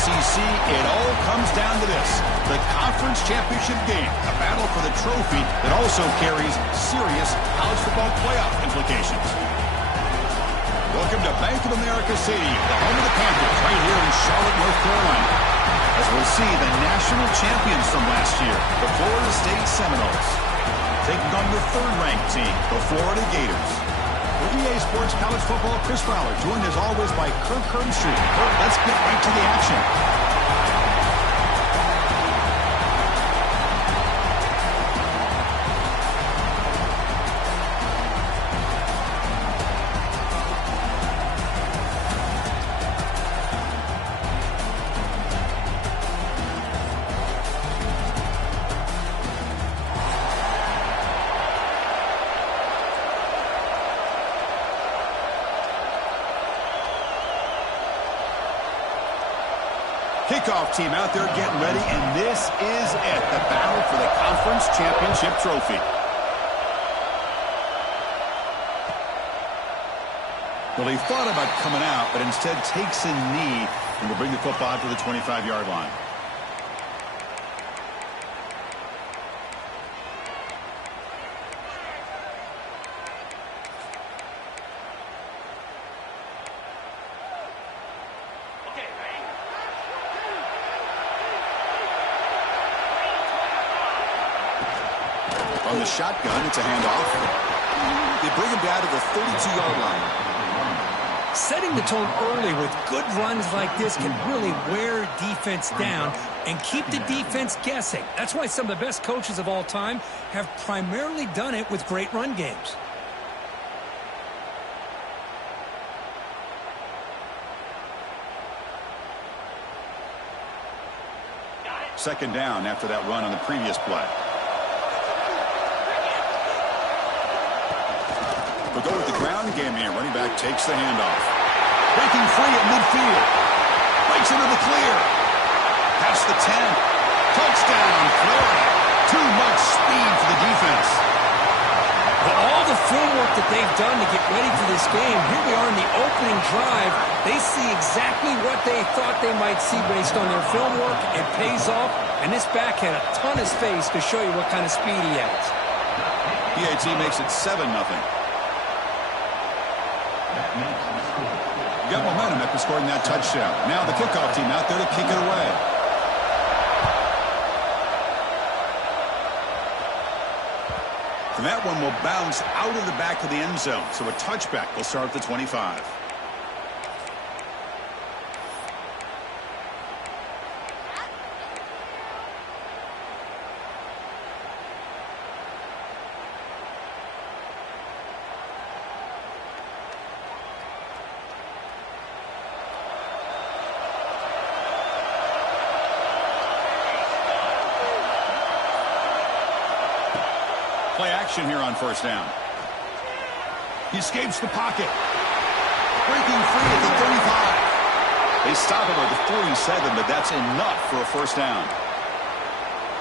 ACC, it all comes down to this. The conference championship game, a battle for the trophy that also carries serious college football playoff implications. Welcome to Bank of America Stadium, the home of the Panthers, right here in Charlotte, North Carolina. As we'll see the national champions from last year, the Florida State Seminoles, taking on the third-ranked team, the Florida Gators. For EA Sports College Football, Chris Fowler, joined as always by Kirk Herbstreit. Kirk, let's get right to the action. Kickoff team out there getting ready, and this is it, the battle for the conference championship trophy. Well, he thought about coming out, but instead takes a knee and will bring the football to the 25-yard line. On the shotgun, it's a handoff. They bring him down to the 32-yard line. Setting the tone early with good runs like this can really wear defense down and keep the defense guessing. That's why some of the best coaches of all time have primarily done it with great run games. Second down after that run on the previous play. We'll go with the ground game here. Running back takes the handoff. Breaking free at midfield. Breaks into the clear. Past the 10. Touchdown, Florida. Too much speed for the defense. With all the film work that they've done to get ready for this game, here we are in the opening drive. They see exactly what they thought they might see based on their film work. It pays off, and this back had a ton of space to show you what kind of speed he has. PAT makes it 7-0. You got momentum after scoring that touchdown. Now the kickoff team out there to kick it away. And that one will bounce out of the back of the end zone. So a touchback will start at the 25. Play action here on first down. He escapes the pocket. Breaking free at the 35. They stop him at the 47, but that's enough for a first down.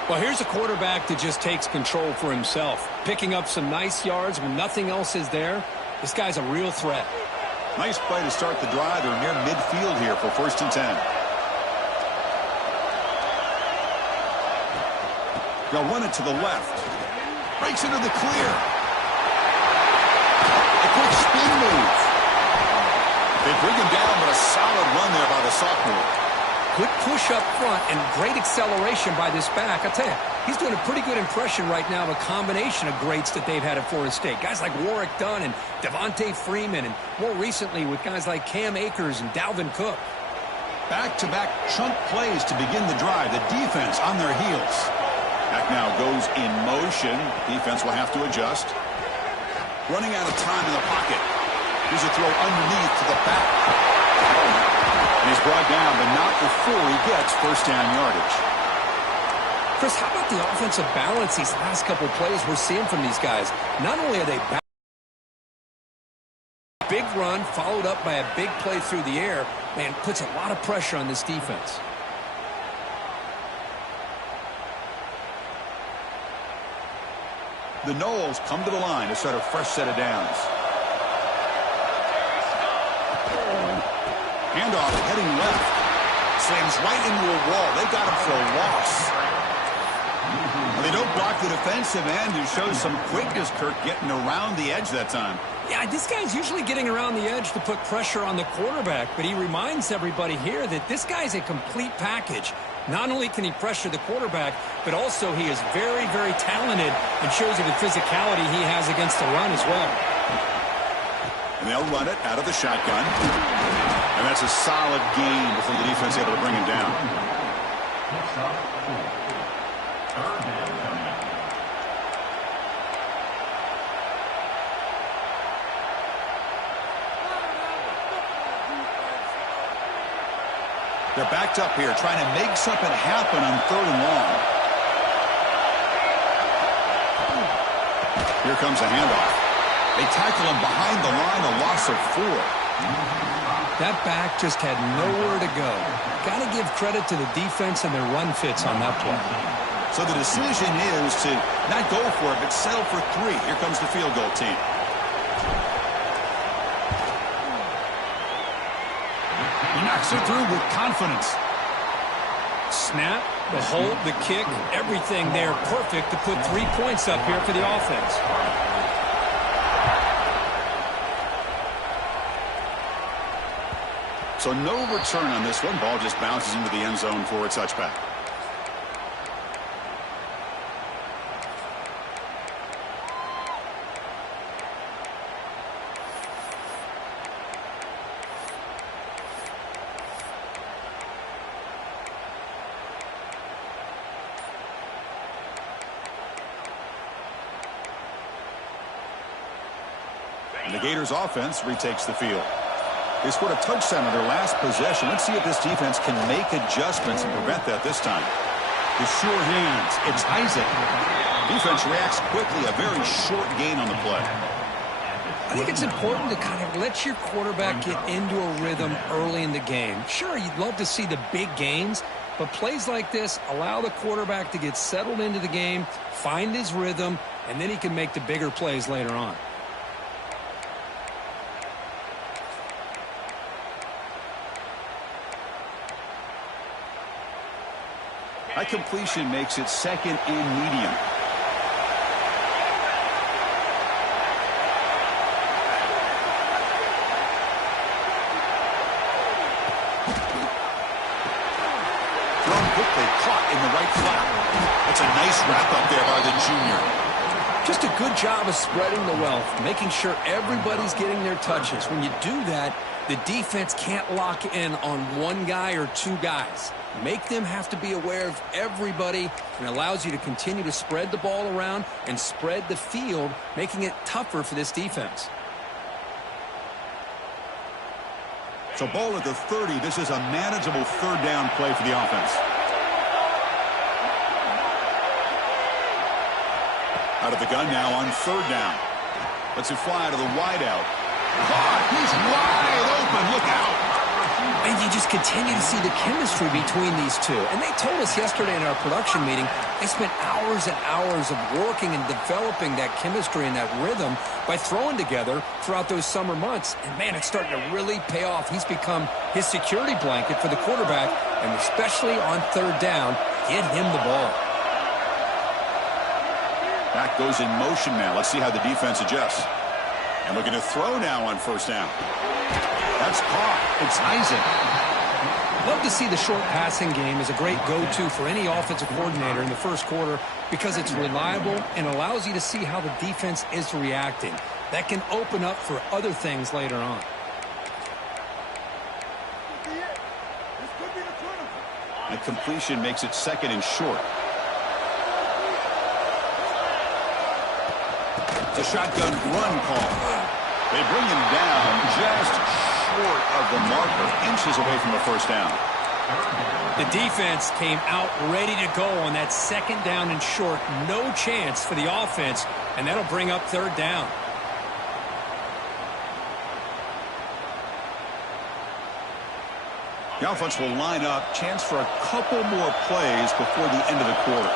Well, here's a quarterback that just takes control for himself. Picking up some nice yards when nothing else is there. This guy's a real threat. Nice play to start the drive. They're near midfield here for first and 10. They'll run it to the left. Breaks into the clear. A quick spin move. They bring him down, but a solid run there by the sophomore. Good push up front and great acceleration by this back. I tell you, he's doing a pretty good impression right now of a combination of greats that they've had at Florida State. Guys like Warwick Dunn and Devontae Freeman, and more recently with guys like Cam Akers and Dalvin Cook. Back-to-back chunk plays to begin the drive. The defense on their heels. Back now goes in motion. Defense will have to adjust. Running out of time in the pocket. Here's a throw underneath to the back. And he's brought down, but not before he gets first down yardage. Chris, how about the offensive balance these last couple of plays we're seeing from these guys? Not only are they big run followed up by a big play through the air, man, puts a lot of pressure on this defense. The Noles come to the line to start a fresh set of downs. Handoff heading left. Slams right into a wall. They got him for a loss. Well, they don't block the defensive end, who shows some quickness, Kirk, getting around the edge that time. Yeah, this guy's usually getting around the edge to put pressure on the quarterback, but he reminds everybody here that this guy's a complete package. Not only can he pressure the quarterback, but also he is very, very talented and shows you the physicality he has against the run as well. And they'll run it out of the shotgun. And that's a solid gain before the defense able to bring him down. They're backed up here, trying to make something happen on 3rd and long. Here comes a handoff. They tackle him behind the line, a loss of 4. That back just had nowhere to go. Got to give credit to the defense and their run fits on that play. So the decision is to not go for it, but settle for 3. Here comes the field goal team. He knocks it through with confidence. Snap, the hold, the kick, everything there perfect to put 3 points up here for the offense. So no return on this one. Ball just bounces into the end zone for a touchback. And the Gators offense retakes the field. They scored a touchdown on their last possession. Let's see if this defense can make adjustments and prevent that this time. The sure hands. It's Isaac. Defense reacts quickly. A very short gain on the play. I think it's important to kind of let your quarterback get into a rhythm early in the game. Sure, you'd love to see the big gains, but plays like this allow the quarterback to get settled into the game, find his rhythm, and then he can make the bigger plays later on. That completion makes it 2nd and medium. Thrown quickly, caught in the right flap. That's a nice wrap up there by the junior. Just a good job of spreading the wealth, making sure everybody's getting their touches. When you do that, the defense can't lock in on one guy or 2 guys. Make them have to be aware of everybody, and allows you to continue to spread the ball around and spread the field, making it tougher for this defense. So ball at the 30. This is a manageable 3rd down play for the offense. Out of the gun now on 3rd down. Lets it fly to the wideout. Caught! He's wide open. Look out! And you just continue to see the chemistry between these two. And they told us yesterday in our production meeting, they spent hours and hours of working and developing that chemistry and that rhythm by throwing together throughout those summer months. And, man, it's starting to really pay off. He's become his security blanket for the quarterback, and especially on 3rd down, get him the ball. Back goes in motion now. Let's see how the defense adjusts. And looking to throw now on 1st down. That's caught. It's Isaac. Love to see the short passing game as a great go-to for any offensive coordinator in the 1st quarter because it's reliable and allows you to see how the defense is reacting. That can open up for other things later on. The completion makes it 2nd and short. It's a shotgun run call. They bring him down just short of the marker, inches away from the 1st down. The defense came out ready to go on that 2nd down and short. No chance for the offense, and that'll bring up 3rd down. The offense will line up. Chance for a couple more plays before the end of the quarter.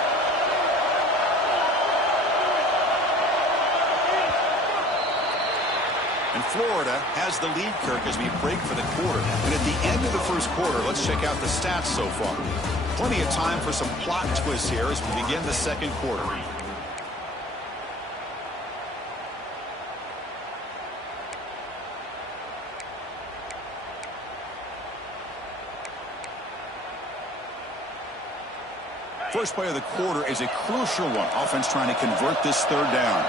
And Florida has the lead, Kirk, as we break for the quarter. And at the end of the first quarter, let's check out the stats so far. Plenty of time for some plot twists here as we begin the second quarter. First play of the quarter is a crucial one. Offense trying to convert this third down.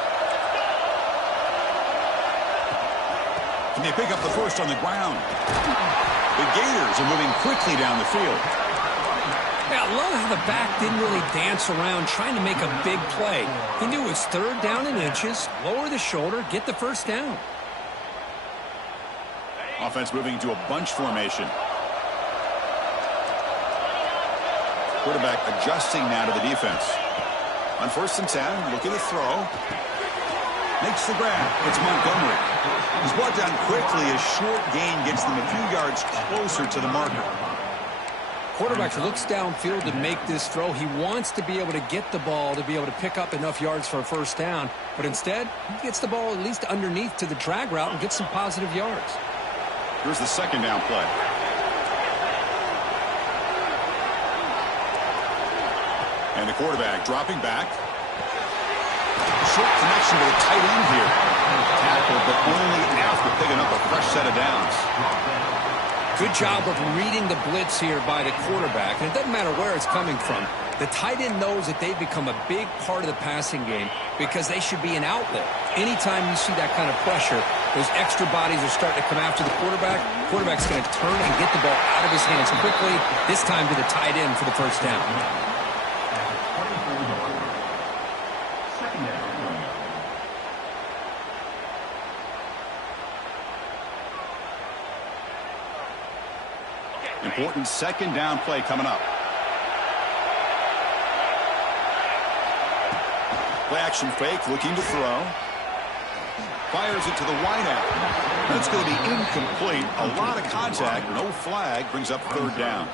Can they pick up the first on the ground? The Gators are moving quickly down the field. Yeah, I love how the back didn't really dance around trying to make a big play. He knew it was third down in inches, lower the shoulder, get the first down. Offense moving to a bunch formation. Quarterback adjusting now to the defense. On 1st and 10, looking to throw. Makes the grab. It's Montgomery. He's brought down quickly. A short gain gets them a few yards closer to the marker. Quarterback looks downfield to make this throw. He wants to be able to get the ball to be able to pick up enough yards for a first down. But instead, he gets the ball at least underneath to the drag route and gets some positive yards. Here's the second down play. And the quarterback dropping back. Short connection to the tight end here. Tackle, but only after picking up a fresh set of downs. Good job of reading the blitz here by the quarterback. And it doesn't matter where it's coming from. The tight end knows that they've become a big part of the passing game because they should be an outlet. Anytime you see that kind of pressure, those extra bodies are starting to come after the quarterback. Quarterback's going to turn and get the ball out of his hands quickly, this time to the tight end for the first down. Important second down play coming up. Play action fake, looking to throw. Fires it to the wideout. That's going to be incomplete. A lot of contact, no flag, brings up third down.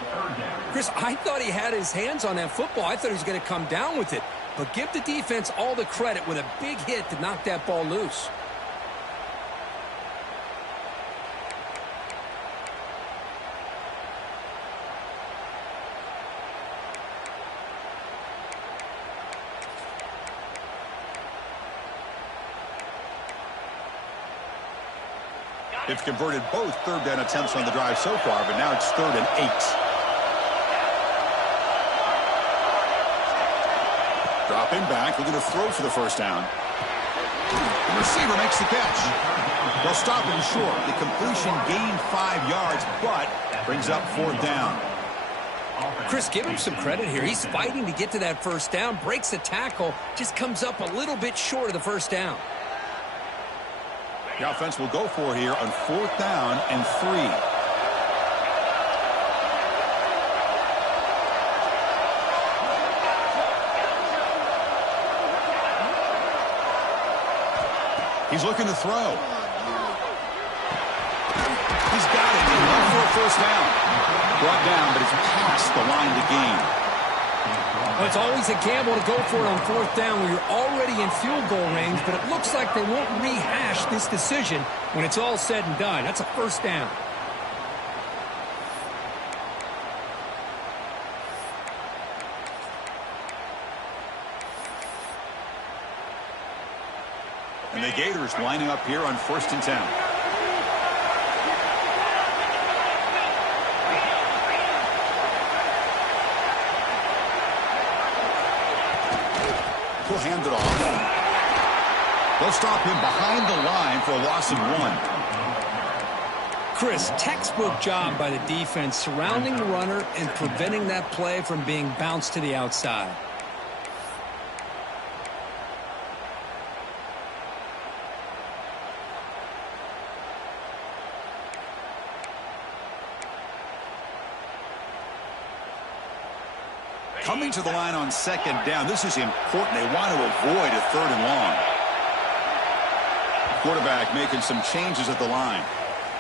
Chris, I thought he had his hands on that football. I thought he was going to come down with it. But give the defense all the credit with a big hit to knock that ball loose. They've converted both third down attempts on the drive so far, but now it's 3rd and 8. Dropping back, looking to throw for the first down. The receiver makes the catch. They'll stop him short. The completion gained 5 yards, but brings up 4th down. Chris, give him some credit here. He's fighting to get to that first down, breaks the tackle, just comes up a little bit short of the first down. The offense will go for here on 4th down and 3. He's looking to throw. He's got it. Enough for a first down. Brought down, but it's past the line to gain. Well, it's always a gamble to go for it on 4th down when you're already in field goal range, but it looks like they won't rehash this decision when it's all said and done. That's a first down. And the Gators lining up here on 1st and 10. He'll hand it off. They'll stop him behind the line for a loss of 1. Chris, textbook job by the defense surrounding the runner and preventing that play from being bounced to the outside. Coming to the line on 2nd down. This is important. They want to avoid a 3rd and long. Quarterback making some changes at the line.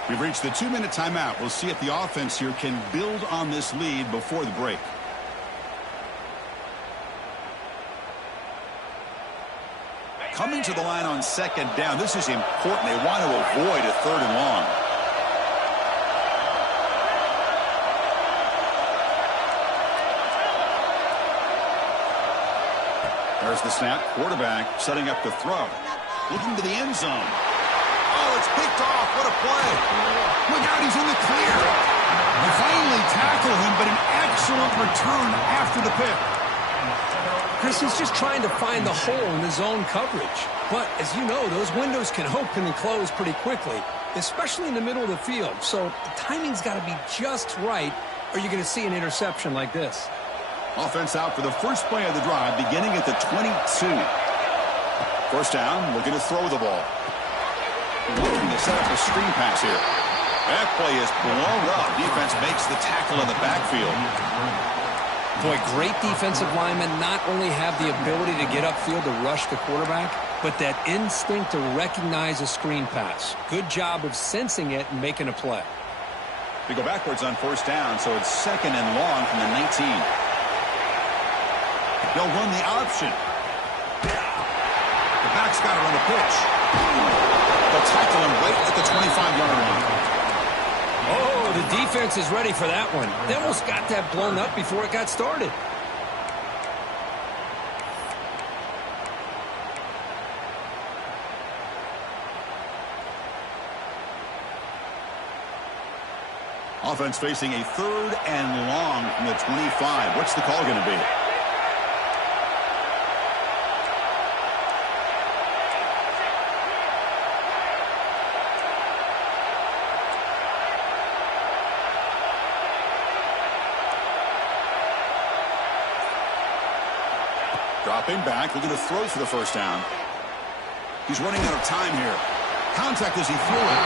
We've reached the 2-minute timeout. We'll see if the offense here can build on this lead before the break. coming to the line on second down. This is important. They want to avoid a 3rd and long. There's the snap. Quarterback setting up the throw. Looking to the end zone. Oh, it's picked off. What a play. Look out, he's in the clear. They finally tackle him, but an excellent return after the pick. Chris, he's just trying to find the hole in his zone coverage. But, as you know, those windows can open and close pretty quickly, especially in the middle of the field. So the timing's got to be just right, or you're going to see an interception like this. Offense out for the first play of the drive, beginning at the 22. First down, looking to throw the ball. Looking to set up a screen pass here. That play is blown up. Defense makes the tackle in the backfield. Boy, great defensive linemen not only have the ability to get upfield to rush the quarterback, but that instinct to recognize a screen pass. Good job of sensing it and making a play. We go backwards on first down, so it's 2nd and long from the 19. They'll run the option. The back's got it on the pitch. They'll tackle him right at the 25-yard line. Oh, the defense is ready for that one. They almost got that blown up before it got started. Offense facing a 3rd and long from the 25. What's the call going to be? Dropping back, looking to throw for the first down. He's running out of time here. Contact as he threw it,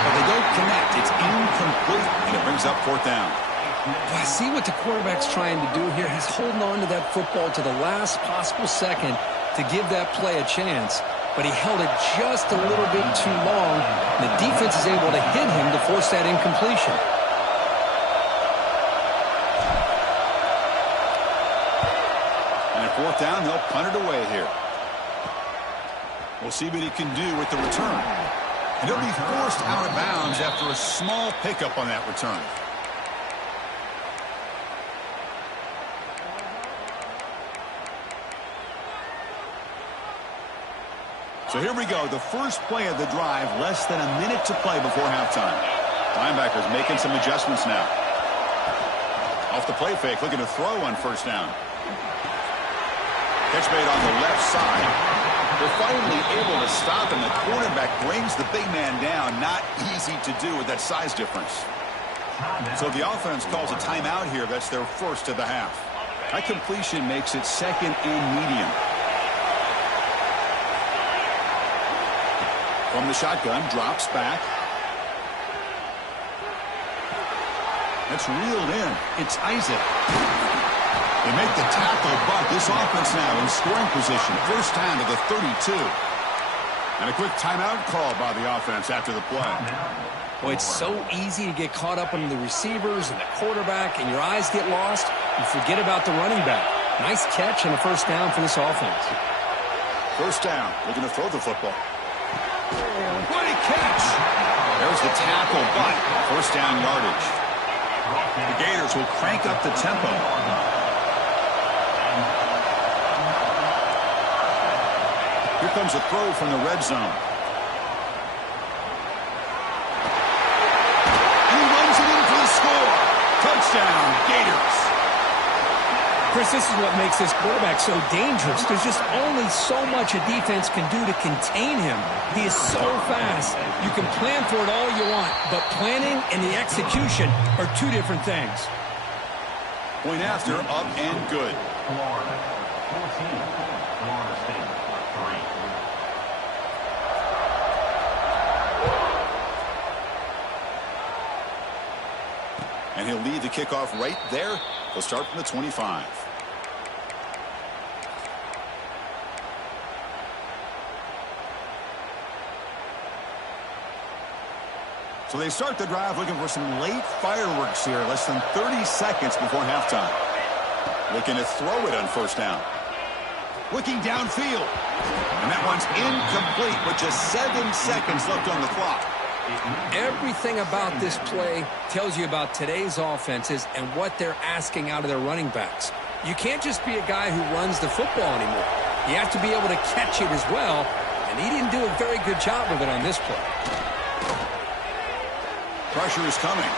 but they don't connect. It's incomplete, and it brings up 4th down. Well, I see what the quarterback's trying to do here. He's holding on to that football to the last possible second to give that play a chance, but he held it just a little bit too long. The defense is able to hit him to force that incompletion. And at 4th down, they'll punt it away here. We'll see what he can do with the return. And he'll be forced out of bounds after a small pickup on that return. So here we go. The first play of the drive, less than a minute to play before halftime. Linebackers making some adjustments now. Off the play fake, looking to throw on first down. Catch made on the left side. They're finally able to stop him. The quarterback brings the big man down. Not easy to do with that size difference. So the offense calls a timeout here. That's their first of the half. That completion makes it 2nd and medium. From the shotgun, drops back. That's reeled in. It's Isaac. They make the tackle, but this offense now in scoring position. First down to the 32. And a quick timeout call by the offense after the play. Well, it's so easy to get caught up in the receivers and the quarterback, and your eyes get lost. You forget about the running back. Nice catch and a first down for this offense. First down, looking to throw the football. Great catch. There's the tackle, but first down yardage. The Gators will crank up the tempo. Here comes a throw from the red zone. And he runs it in for the score. Touchdown, Gators. Chris, this is what makes this quarterback so dangerous. There's just only so much a defense can do to contain him. He is so fast. You can plan for it all you want, but planning and the execution are two different things. Point after, up and good. Florida 14, Florida State 3. And he'll lead the kickoff right there. He'll start from the 25. So they start the drive looking for some late fireworks here. Less than 30 seconds before halftime. Looking to throw it on first down. Looking downfield. And that one's incomplete with just 7 seconds left on the clock. Everything about this play tells you about today's offenses and what they're asking out of their running backs. You can't just be a guy who runs the football anymore. You have to be able to catch it as well, and he didn't do a very good job of it on this play. Pressure is coming.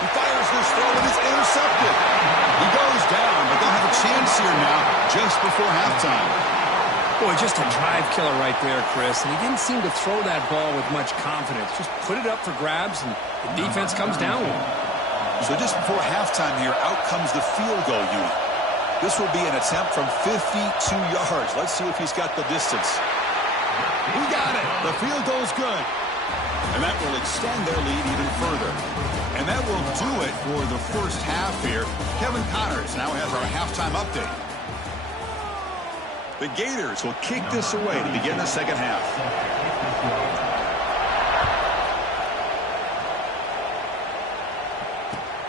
He fires this throw and it's intercepted. He goes down, but they'll have a chance here now just before halftime. Boy, just a drive killer right there, Chris. And he didn't seem to throw that ball with much confidence. Just put it up for grabs, and the defense comes down with it. So just before halftime here, out comes the field goal unit. This will be an attempt from 52 yards. Let's see if he's got the distance. He got it. The field goal's good. And that will extend their lead even further. And that will do it for the first half here. Kevin Connors now has our halftime update. The Gators will kick this away to begin the second half.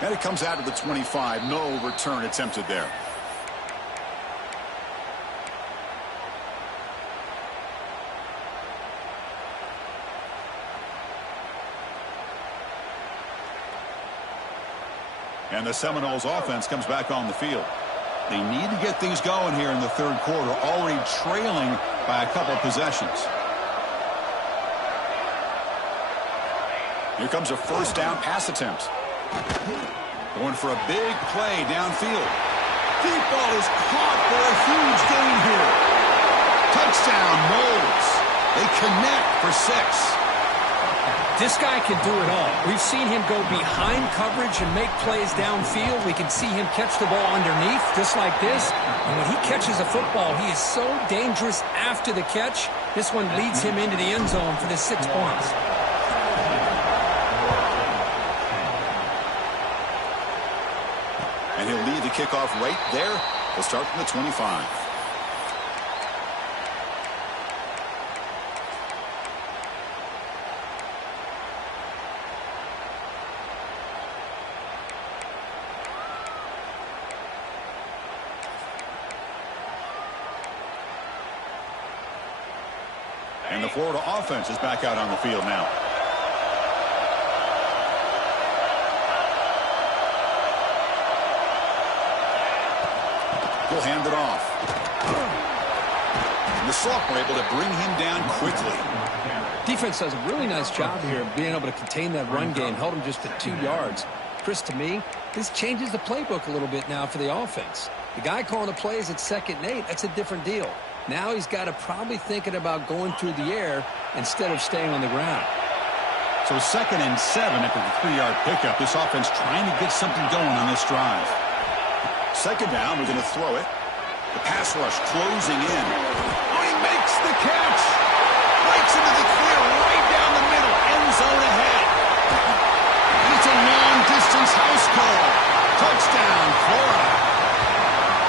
And it comes out of the 25. No return attempted there. And the Seminoles offense comes back on the field. They need to get things going here in the third quarter, already trailing by a couple possessions. Here comes a first down pass attempt. Going for a big play downfield. Deep ball is caught for a huge gain here. Touchdown, Noles. They connect for 6. This guy can do it all. We've seen him go behind coverage and make plays downfield. We can see him catch the ball underneath, just like this. And when he catches a football, he is so dangerous after the catch. This one leads him into the end zone for the 6 points. And he'll lead the kickoff right there. He'll start from the 25. And the Florida offense is back out on the field now. He'll hand it off. And the sophomore able to bring him down quickly. Defense does a really nice job here of being able to contain that run game. Held him just at 2 yards. Chris, to me, this changes the playbook a little bit now for the offense. The guy calling the plays at 2nd and 8, that's a different deal. Now he's got to probably thinking about going through the air instead of staying on the ground. So 2nd and 7 after the 3-yard pickup. This offense trying to get something going on this drive. 2nd down, we're going to throw it. The pass rush closing in. Oh, he makes the catch. Breaks into the clear right down the middle. End zone ahead. And it's a long-distance house call. Touchdown, Florida.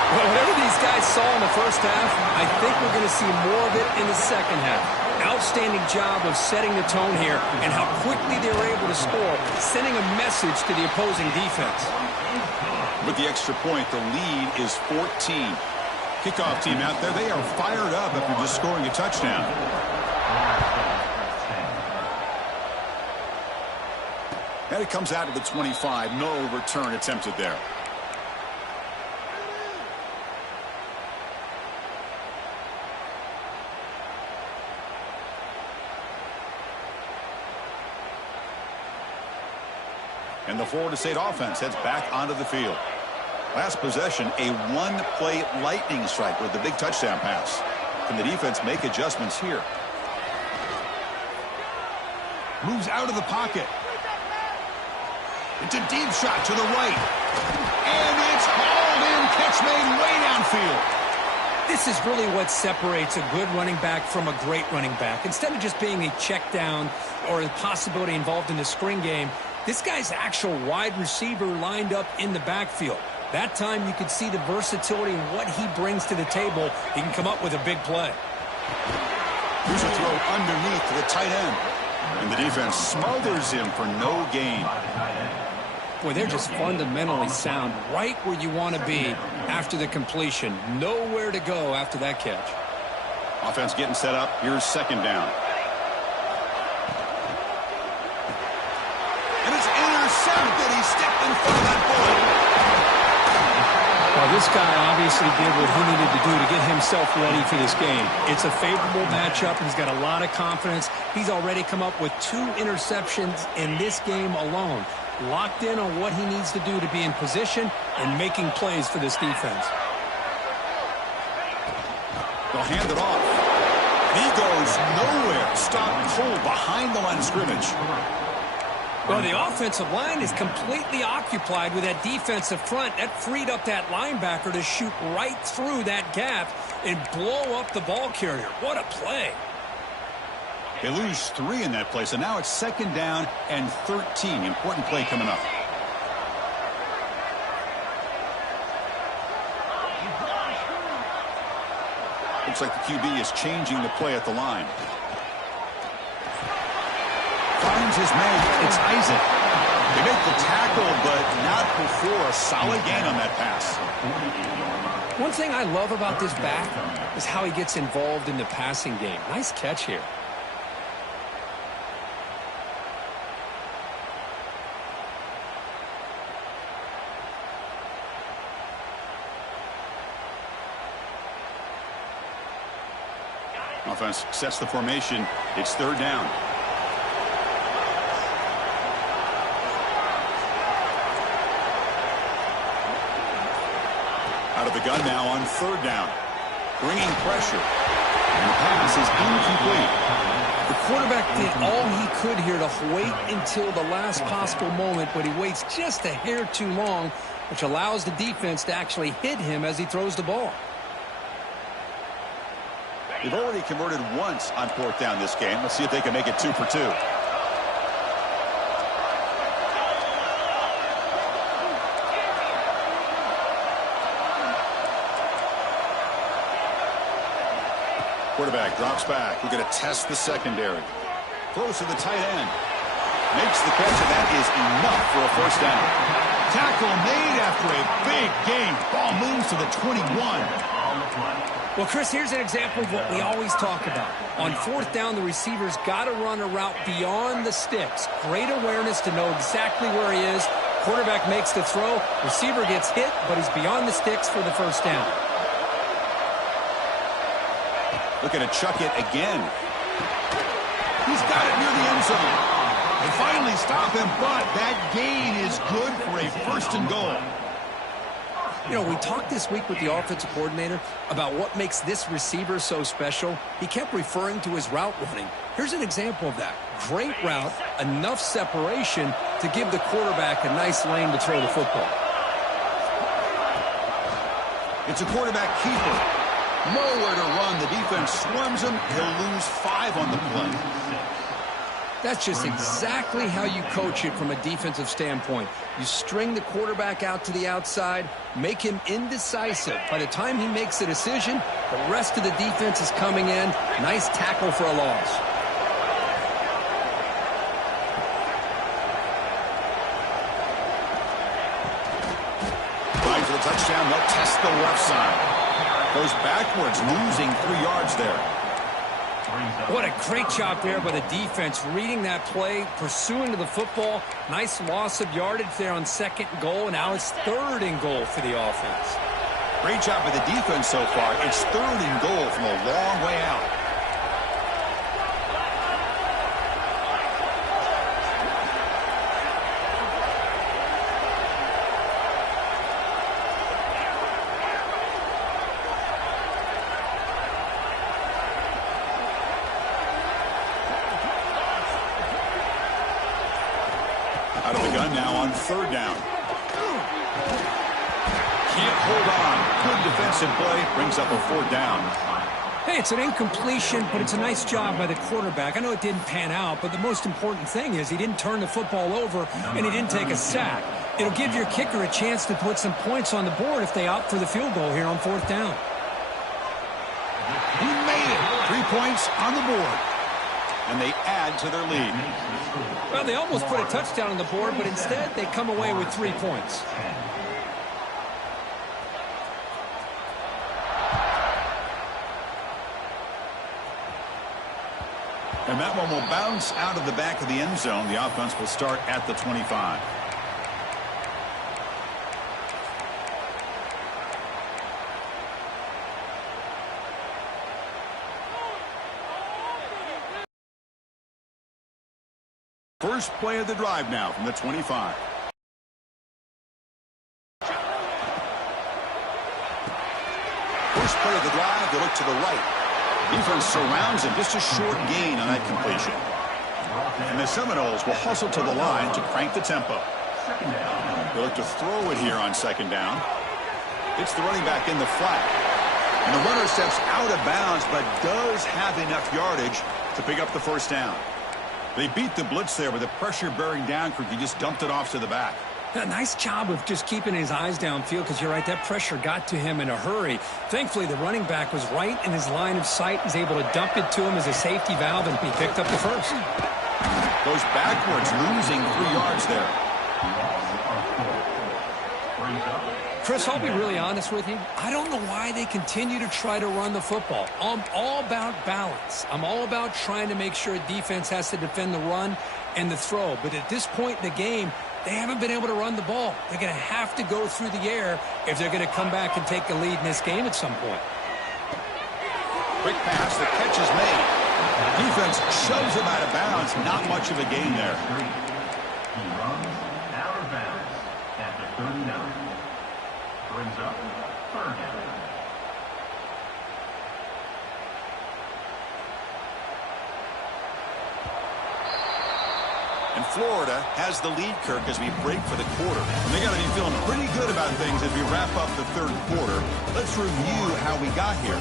Well, whatever these guys saw in the first half, I think we're going to see more of it in the second half. Outstanding job of setting the tone here and how quickly they were able to score, sending a message to the opposing defense. With the extra point, the lead is 14. Kickoff team out there, they are fired up after just scoring a touchdown. And it comes out of the 25. No return attempted there. And the Florida State offense heads back onto the field. Last possession, a one-play lightning strike with the big touchdown pass. Can the defense make adjustments here? Moves out of the pocket. It's a deep shot to the right. And it's hauled in. Catch made way downfield. This is really what separates a good running back from a great running back. Instead of just being a check down or a possibility involved in the screen game, this guy's actual wide receiver lined up in the backfield. That time you could see the versatility and what he brings to the table. He can come up with a big play. Here's a throw underneath to the tight end. And the defense smothers him for no gain. Boy, they're just fundamentally sound, right where you want to be after the completion. Nowhere to go after that catch. Offense getting set up. Here's second down. And it's intercepted. He stepped in front of that ball. Well, this guy obviously did what he needed to do to get himself ready for this game. It's a favorable matchup. He's got a lot of confidence. He's already come up with 2 interceptions in this game alone. Locked in on what he needs to do to be in position and making plays for this defense. They'll hand it off. He goes nowhere. Stopped cold behind the line of scrimmage. Well, the offensive line is completely occupied with that defensive front. That freed up that linebacker to shoot right through that gap and blow up the ball carrier. What a play. They lose 3 in that play, so now it's second down and 13. Important play coming up. Looks like the QB is changing the play at the line. Finds his man. It's Isaac. They make the tackle, but not before a solid gain on that pass. One thing I love about this back is how he gets involved in the passing game. Nice catch here. Offense sets the formation. It's third down. Out of the gun now on third down. Bringing pressure. And the pass is incomplete. The quarterback did all he could here to wait until the last possible moment, but he waits just a hair too long, which allows the defense to actually hit him as he throws the ball. They've already converted once on fourth down this game. Let's see if they can make it 2 for 2. Quarterback drops back. We're going to test the secondary. Throws to the tight end. Makes the catch, and that is enough for a first down. Tackle made after a big gain. Ball moves to the 21. Well, Chris, here's an example of what we always talk about. On fourth down, the receiver's got to run a route beyond the sticks. Great awareness to know exactly where he is. Quarterback makes the throw. Receiver gets hit, but he's beyond the sticks for the first down. Looking to chuck it again. He's got it near the end zone. They finally stop him, but that gain is good for a first and goal. You know, we talked this week with the offensive coordinator about what makes this receiver so special. He kept referring to his route running. Here's an example of that. Great route, enough separation to give the quarterback a nice lane to throw the football. It's a quarterback keeper. Nowhere to run. The defense swarms him. He'll lose 5 on the play. That's just exactly how you coach it from a defensive standpoint. You string the quarterback out to the outside, make him indecisive. By the time he makes a decision, the rest of the defense is coming in. Nice tackle for a loss. Going for the touchdown. They'll test the left side. Goes backwards, losing 3 yards there. What a great job there by the defense, reading that play, pursuing to the football. Nice loss of yardage there on second and goal, and now it's third and goal for the offense. Great job by the defense so far. It's third and goal from a long way out. Out of the gun now on third down. Can't hold on. Good defensive play. Brings up a fourth down. Hey, it's an incompletion, but it's a nice job by the quarterback. I know it didn't pan out, but the most important thing is he didn't turn the football over and he didn't take a sack. It'll give your kicker a chance to put some points on the board if they opt for the field goal here on fourth down. He made it. 3 points on the board. and they add to their lead. Well, they almost put a touchdown on the board, but instead they come away with 3 points. And that one will bounce out of the back of the end zone. The offense will start at the 25. First play of the drive now from the 25. First play of the drive, they look to the right. Defense surrounds him, just a short gain on that completion. And the Seminoles will hustle to the line to crank the tempo. They look to throw it here on second down. It's the running back in the flat. And the runner steps out of bounds, but does have enough yardage to pick up the first down. They beat the blitz there with the pressure bearing down. He just dumped it off to the back. A nice job of just keeping his eyes downfield, because you're right, that pressure got to him in a hurry. Thankfully, the running back was right in his line of sight, was able to dump it to him as a safety valve, and he picked up the first. Goes backwards, losing 3 yards there. Chris, I'll be really honest with you. I don't know why they continue to try to run the football. I'm all about balance. I'm all about trying to make sure a defense has to defend the run and the throw. But at this point in the game, they haven't been able to run the ball. They're going to have to go through the air if they're going to come back and take the lead in this game at some point. Quick pass, the catch is made. Defense shoves him out of bounds. Not much of a gain there. He runs out of bounds at the 39. Brings up third down. And Florida has the lead, Kirk, as we break for the quarter. And they got to be feeling pretty good about things as we wrap up the third quarter. Let's review how we got here.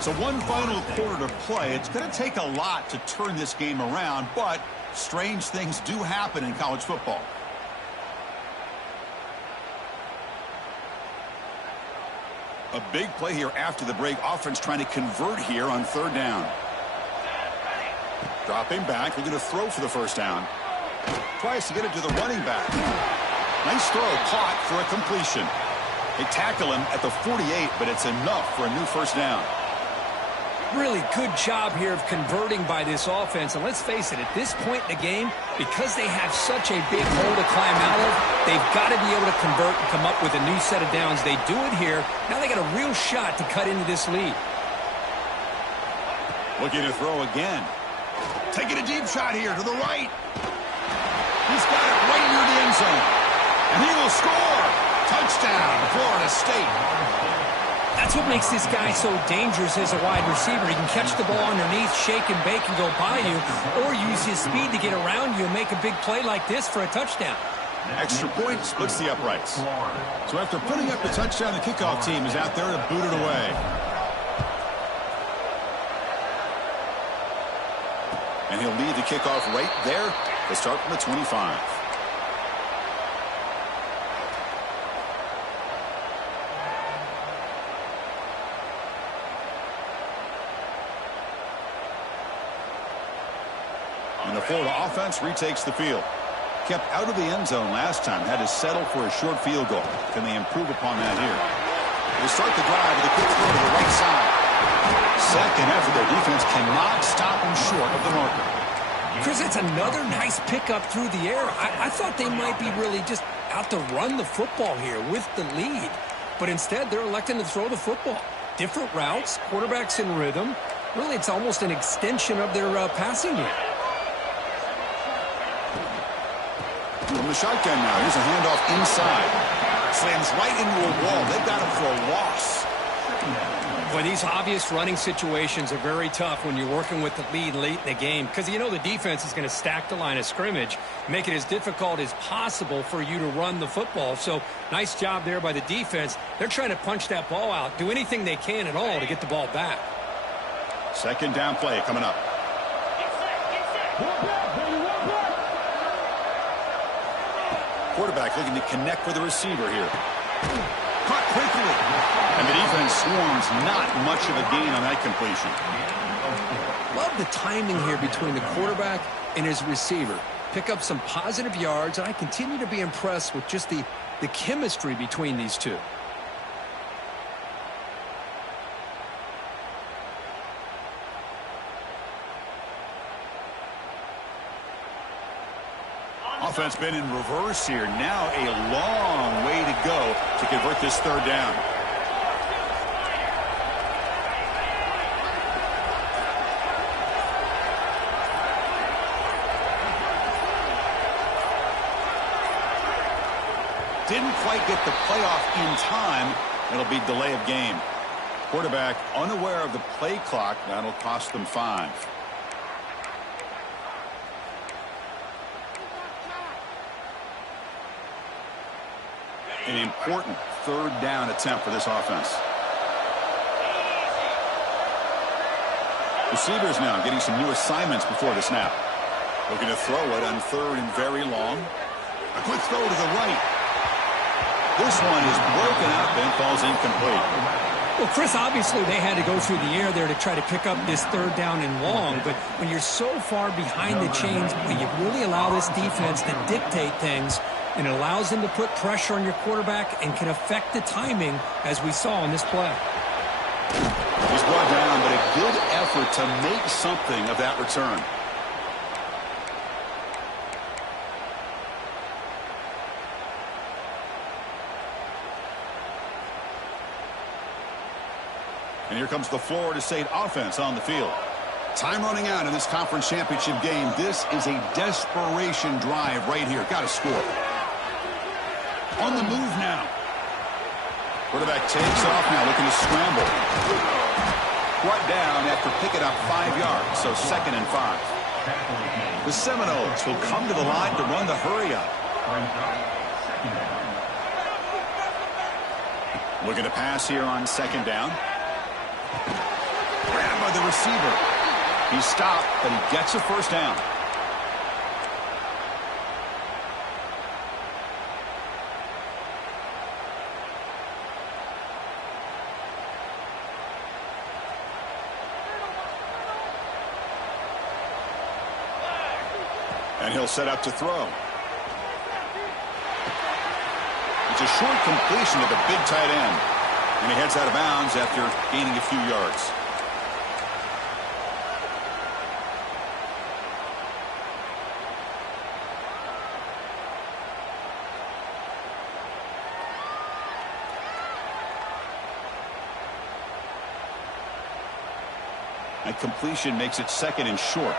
So one final quarter to play. It's going to take a lot to turn this game around, but strange things do happen in college football. A big play here after the break. Offense trying to convert here on third down. Dropping back. They're going to throw for the first down. Tries to get it to the running back. Nice throw, caught for a completion. They tackle him at the 48, but it's enough for a new first down. Really good job here of converting by this offense. And let's face it, at this point in the game, because they have such a big hole to climb out of, they've got to be able to convert and come up with a new set of downs. They do it here. Now they got a real shot to cut into this lead. Looking to throw again. Taking a deep shot here to the right. He's got it right near the end zone. And he will score. Touchdown, Florida State. That's what makes this guy so dangerous as a wide receiver. He can catch the ball underneath, shake and bake and go by you, or use his speed to get around you and make a big play like this for a touchdown. Extra point splits the uprights. So after putting up the touchdown, the kickoff team is out there to boot it away. And he'll lead the kickoff right there to start from the 25. And the Florida offense retakes the field. Kept out of the end zone last time. Had to settle for a short field goal. Can they improve upon that here? They start the drive with a quick throw to the right side. Second effort, their defense cannot stop them short of the marker. Chris, that's another nice pickup through the air. I thought they might be really just out to run the football here with the lead. But instead, they're electing to throw the football. Different routes, quarterbacks in rhythm. Really, it's almost an extension of their passing game. From the shotgun now, here's a handoff inside. Slams right into a wall. They've got him for a loss. Boy, these obvious running situations are very tough when you're working with the lead late in the game, because you know the defense is going to stack the line of scrimmage, make it as difficult as possible for you to run the football. So nice job there by the defense. They're trying to punch that ball out, do anything they can at all to get the ball back. Second down play coming up. Quarterback looking to connect with the receiver here. Caught quickly. And the defense swarms, not much of a gain on that completion. Love the timing here between the quarterback and his receiver. Pick up some positive yards, and I continue to be impressed with just the chemistry between these two. Offense been in reverse here. Now a long way to go to convert this third down. Didn't quite get the playoff in time. It'll be delay of game. Quarterback unaware of the play clock. That'll cost them 5. An important third down attempt for this offense. Receivers now getting some new assignments before the snap. Looking to throw it on third and very long. A quick throw to the right. This one is broken up and falls incomplete. Well, Chris, obviously they had to go through the air there to try to pick up this third down and long, but when you're so far behind the chains, you really allow this defense to dictate things, and it allows them to put pressure on your quarterback and can affect the timing, as we saw in this play. He's brought down, but a good effort to make something of that return. And here comes the Florida State offense on the field. Time running out in this conference championship game. This is a desperation drive right here. Got to score. On the move now. Quarterback takes off now, looking to scramble. Brought down after picking up 5 yards, so 2nd and 5. The Seminoles will come to the line to run the hurry up. Looking to pass here on 2nd down. Grabbed by the receiver. He stopped, but he gets a first down. And he'll set up to throw. It's a short completion to the big tight end. And he heads out of bounds after gaining a few yards. That completion makes it 2nd and short.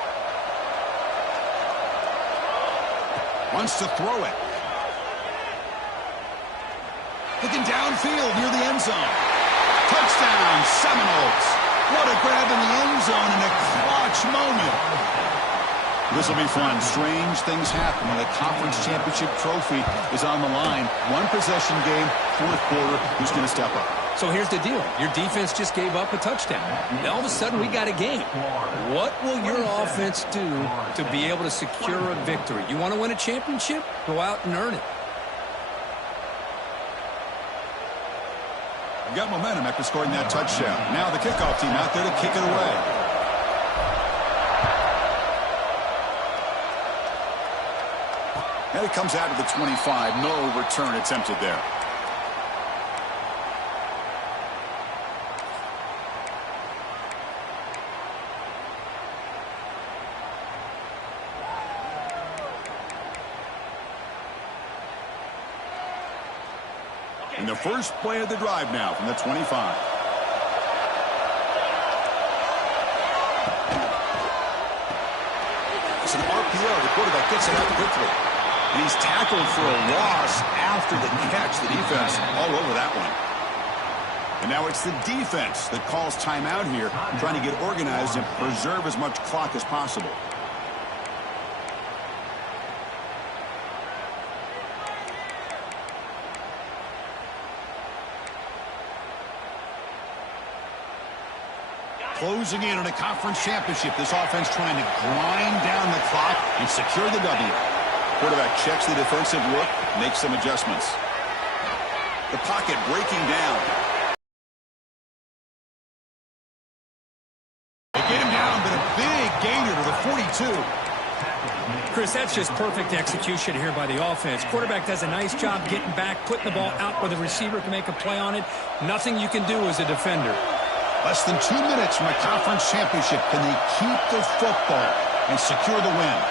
Wants to throw it. Looking downfield near the end zone. Touchdown, Seminoles. What a grab in the end zone in a clutch moment. This will be fun. Strange things happen when a conference championship trophy is on the line. One possession game, 4th quarter. Who's going to step up? So here's the deal. Your defense just gave up a touchdown. Now all of a sudden we got a game. What will your offense do to be able to secure a victory? You want to win a championship? Go out and earn it. Got momentum after scoring that touchdown. Now the kickoff team out there to kick it away. And it comes out of the 25. No return attempted there. And the first play of the drive now from the 25. It's an RPO. The quarterback gets it out quickly. And he's tackled for a loss after the catch. The defense all over that one. And now it's the defense that calls timeout here, trying to get organized and preserve as much clock as possible. Closing in on a conference championship. This offense trying to grind down the clock and secure the W. Quarterback checks the defensive look, makes some adjustments. The pocket breaking down. They get him down, but a big gainer to the 42. Chris, that's just perfect execution here by the offense. Quarterback does a nice job getting back, putting the ball out where the receiver can make a play on it. Nothing you can do as a defender. Less than 2 minutes from a conference championship. Can they keep the football and secure the win?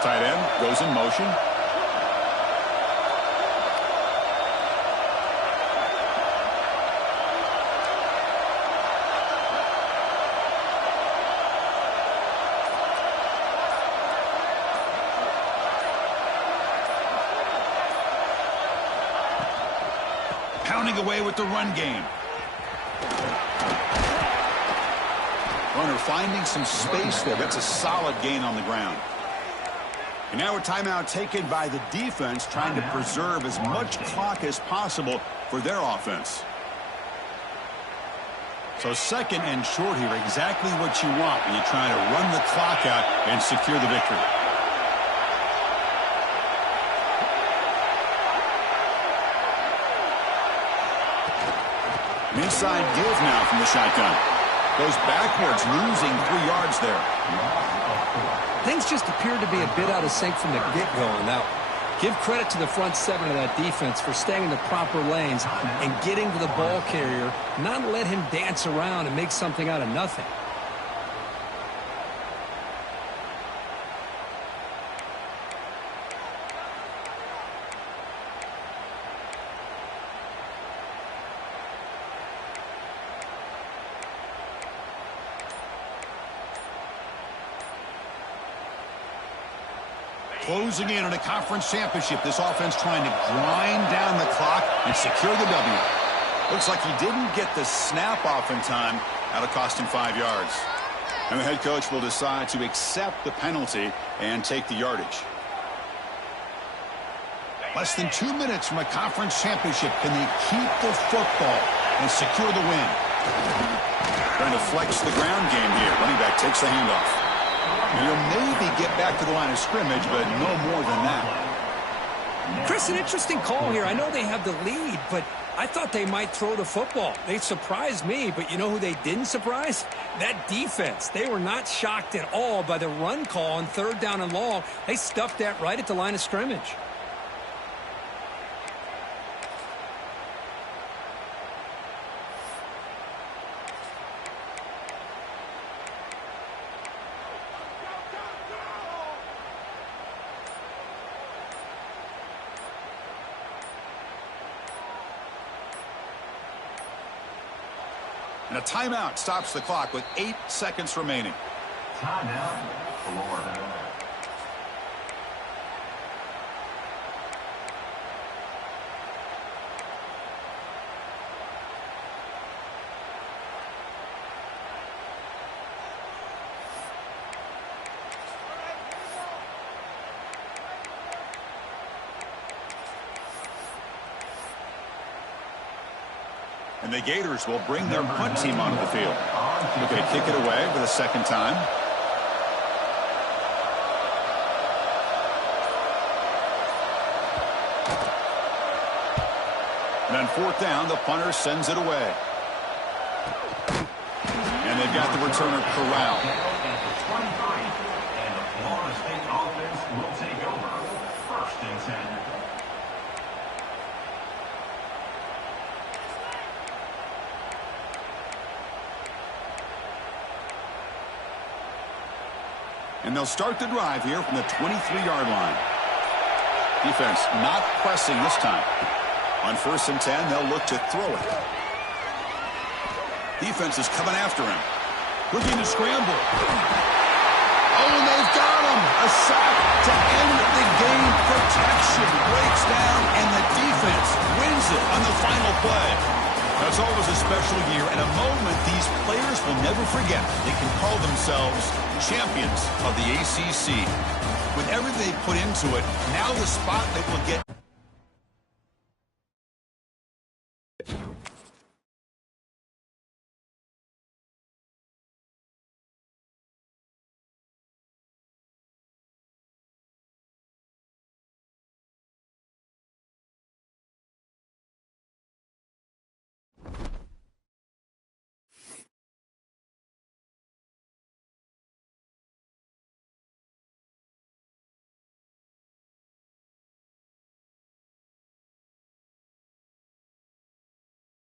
Tight end goes in motion. Pounding away with the run game. Runner finding some space there. That's a solid gain on the ground. And now a timeout taken by the defense, trying to preserve as much clock as possible for their offense. So second and short here, exactly what you want when you're trying to run the clock out and secure the victory. An inside give now from the shotgun. Goes backwards, losing 3 yards there. Things just appeared to be a bit out of sync from the get-go. Now, give credit to the front seven of that defense for staying in the proper lanes and getting to the ball carrier, not let him dance around and make something out of nothing. Closing in on a conference championship, this offense trying to grind down the clock and secure the W. Looks like he didn't get the snap off in time. That'll cost him 5 yards. And the head coach will decide to accept the penalty and take the yardage. Less than 2 minutes from a conference championship. Can they keep the football and secure the win? Trying to flex the ground game here. Running back takes the handoff. And he'll maybe get back to the line of scrimmage, but no more than that. Chris, an interesting call here. I know they have the lead, but I thought they might throw the football. They surprised me, but you know who they didn't surprise? That defense. They were not shocked at all by the run call on 3rd down and long. They stuffed that right at the line of scrimmage. And a timeout stops the clock with 8 seconds remaining. Timeout, Florida. And the Gators will bring their punt team onto the field. Looking to kick it away for the second time. And on 4th down, the punter sends it away. And they've got the returner corralled. And the Florida State offense will take over 1st and 10. And they'll start the drive here from the 23-yard line. Defense not pressing this time. On 1st and 10, they'll look to throw it. Defense is coming after him. Looking to scramble. Oh, and they've got him. A sack to end the game. Protection breaks down, and the defense wins it on the final play. That's always a special year and a moment these players will never forget. They can call themselves champions of the ACC. With everything they put into it, now the spotlight will get